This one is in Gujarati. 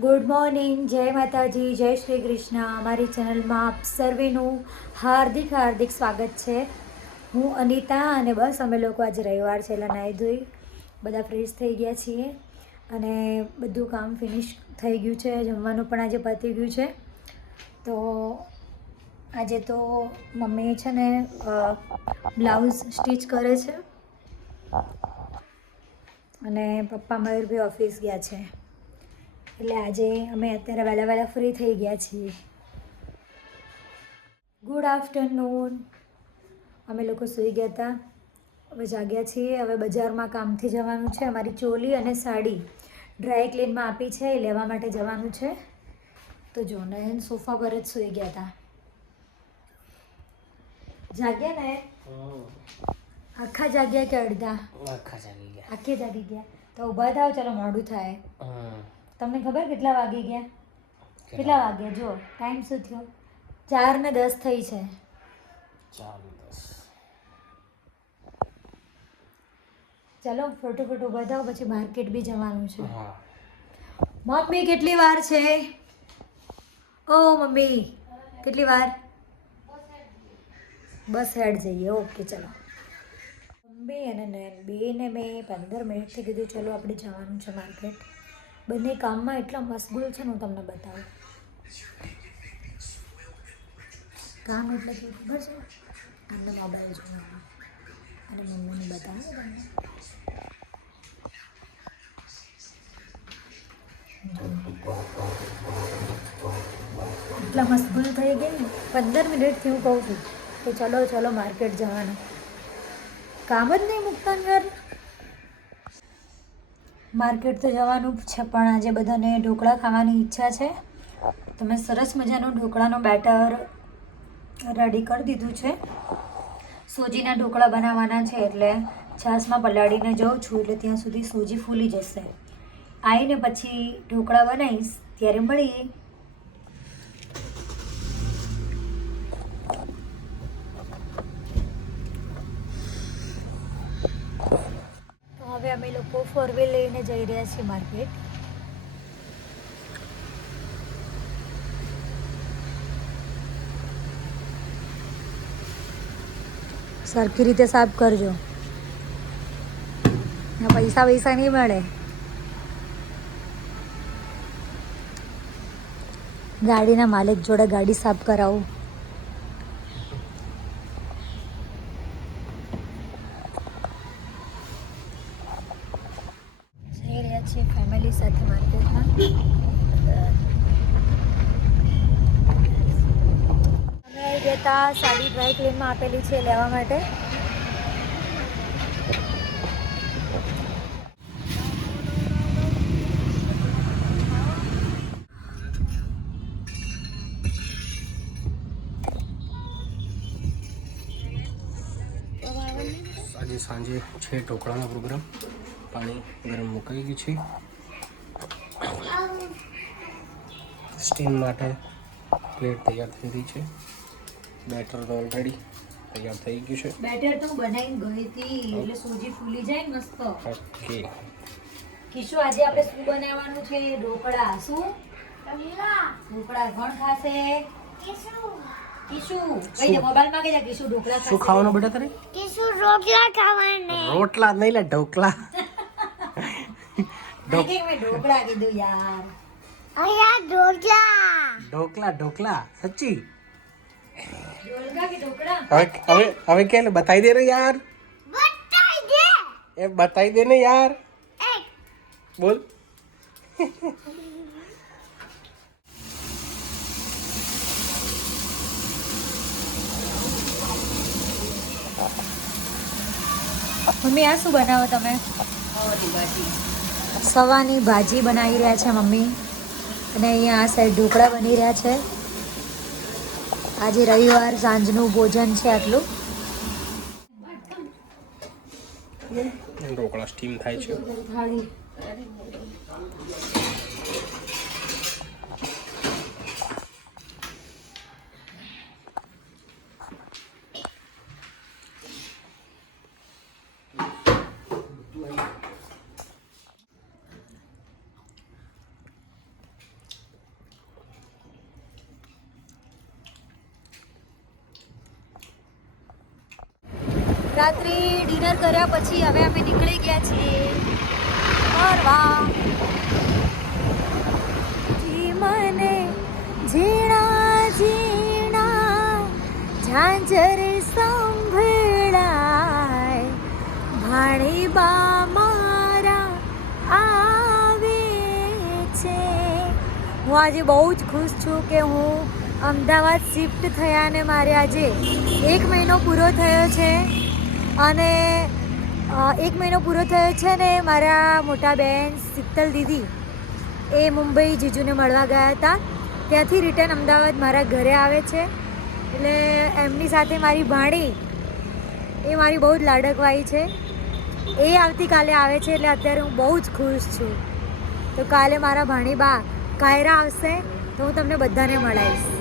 ગુડ મોર્નિંગ, જય માતાજી, જય શ્રી કૃષ્ણ. અમારી ચેનલમાં આપ સર્વેનું હાર્દિક હાર્દિક સ્વાગત છે. હું અનિતા અને બસ અમે લોકો આજે રવિવાર છે એટલે નાહી ધોઈ બધા ફ્રેશ થઈ ગયા છીએ અને બધું કામ ફિનિશ થઈ ગયું છે. જમવાનું પણ આજે પતી ગયું છે. તો આજે તો મમ્મી છે ને બ્લાઉઝ સ્ટીચ કરે છે અને પપ્પા મયુરભાઈ ઓફિસ ગયા છે. એટલે આજે અમે અત્યારે વહેલા વહેલા ફ્રી થઈ ગયા છીએ. Good afternoon. અમે લોકો સૂઈ ગયા હતા, હવે જાગ્યા છીએ. હવે બજારમાં કામથી જવાનું છે. અમારી ચોલી અને સાડી ડ્રાય ક્લીનમાં આપી છે, એ લેવા માટે જવાનું છે. તો જો નયન સોફા પર જ સૂઈ ગયા હતા. જાગ્યા ને? આખા જાગ્યા કે અડધા? આખા જાગી ગયા. આખે જાગી ગયા. તો ઊભા થાવ, ચલો મોડું થાય. તમને ખબર કેટલા વાગી ગયા? કેટલા વાગ્યા જો ટાઈમ શું થયો? 4:10 થઈ છે. 4:10. ચાલો ફટોફટ ઊભા થાવ, પછી માર્કેટ બી જવાનું છે. મમ્મી કેટલી વાર છે? ઓ મમ્મી કેટલી વાર? બસ હેડ જઈએ. ઓકે ચલો. મમ્મી અને નયન બેને મેં 15 મિનિટથી કીધું ચલો આપણે જવાનું છે માર્કેટ. બંને કામમાં એટલા મશગુલ છે ને, હું તમને બતાવું. કામ એટલે શું ખબર છે? અમને મોબાઈલ જોવાનું અને મમ્મીને બતાવું તમને. એટલા મશગુલ થઈ ગઈ ને 15 મિનિટથી હું કહું છું કે ચલો ચલો માર્કેટ જવાનું. કામ જ નહીં મૂકતા ને યાર. માર્કેટ તો જવાનું છે, પણ આજે બધાને ઢોકળા ખાવાની ઈચ્છા છે. તો મેં સરસ મજાનું ઢોકળાનો બેટર રેડી કરી દીધું છે. સોજીના ઢોકળા બનાવવાના છે એટલે છાશમાં પલાળીને જાઉં છું, એટલે ત્યાં સુધી સોજી ફૂલી જશે. આવીને પછી ઢોકળા બનાવીશ ત્યારે મળીએ. તો હવે અમે લોકો 4 વ્હીલ લઈને જઈ રહ્યા છીએ માર્કેટ. સરખી રીતે સાફ કરજો, પૈસા વૈસા નહીં મળે. ગાડીના માલિક જોડે ગાડી સાફ કરાવું. જઈ રહ્યા છીએ ફેમિલી સાથે માર્કેટમાં. અમે ગયા હતા સાડી ડ્રાય ક્લીનમાં આપેલી છે લેવા માટે. આજે સાંજે છે ઢોકળાનો પ્રોગ્રામ. પાણી ગરમ મુકાઈ ગયું છે. સ્ટીમ માટે પ્લેટ તૈયાર થઈ ગઈ છે. બેટર ઓલરેડી તૈયાર થઈ ગયું છે. બેટર તો બનાવીને ગઈ હતી એટલે સોજી ફૂલી જાય ને મસ્ત. ઓકે. કિશુ આજે આપણે શું બનાવવાનું છે? ઢોકળા. શું ઢોકળા? કોણ ખાશે? કિશુ. કઈ મોબાઈલમાં કઈ કિશુ ઢોકળા ખાશે. શું ખાવાનું બેટા તારે? કિશુ રોટલા ખાવાના. રોટલા નહીં લે, ઢોકળા. મેં ઢોકળા કીધું યાર. અહીંયા રોટલા. ઢોકળા સચ્ચી. ઢોકળા કે ઢોકળા? હવે કે બતાવી દે ને યાર. બતાઈ દે. એ બતાવી દે ને યાર. બોલ. મમ્મી આ શું બનાવો તમે? સવાની ભાજી બનાવી રહ્યા છે મમ્મી, અને અહીંયા આ સાઈડ ઢોકળા બની રહ્યા છે. આજે રવિવાર, સાંજનું ભોજન છે આટલું. ઢોકળા સ્ટીમ થાય છે. રાત્રે ડિનર કર્યા પછી હવે અમે નીકળી ગયા છીએ ફરવા. જી મને ઝીણા ઝીણા ઝાંઝર સંભળાય, ભાણી બા મારા આવે છે. હું આજે બહુ જ ખુશ છું કે હું અમદાવાદ શિફ્ટ થયાને મારે આજે 1 મહિનો પૂરો થયો છે. અને 1 મહિનો પૂરો થયો છે ને મારા મોટા બહેન શીતલ દીદી એ મુંબઈ જીજુને મળવા ગયા હતા, ત્યાંથી રિટર્ન અમદાવાદ મારા ઘરે આવે છે. એટલે એમની સાથે મારી ભાણી એ મારી બહુ જ લાડકવાઈ છે, એ આવતીકાલે આવે છે. એટલે અત્યારે હું બહુ જ ખુશ છું. તો કાલે મારા ભાણી બા કાયરા આવશે તો હું તમને બધાને મળાવીશ.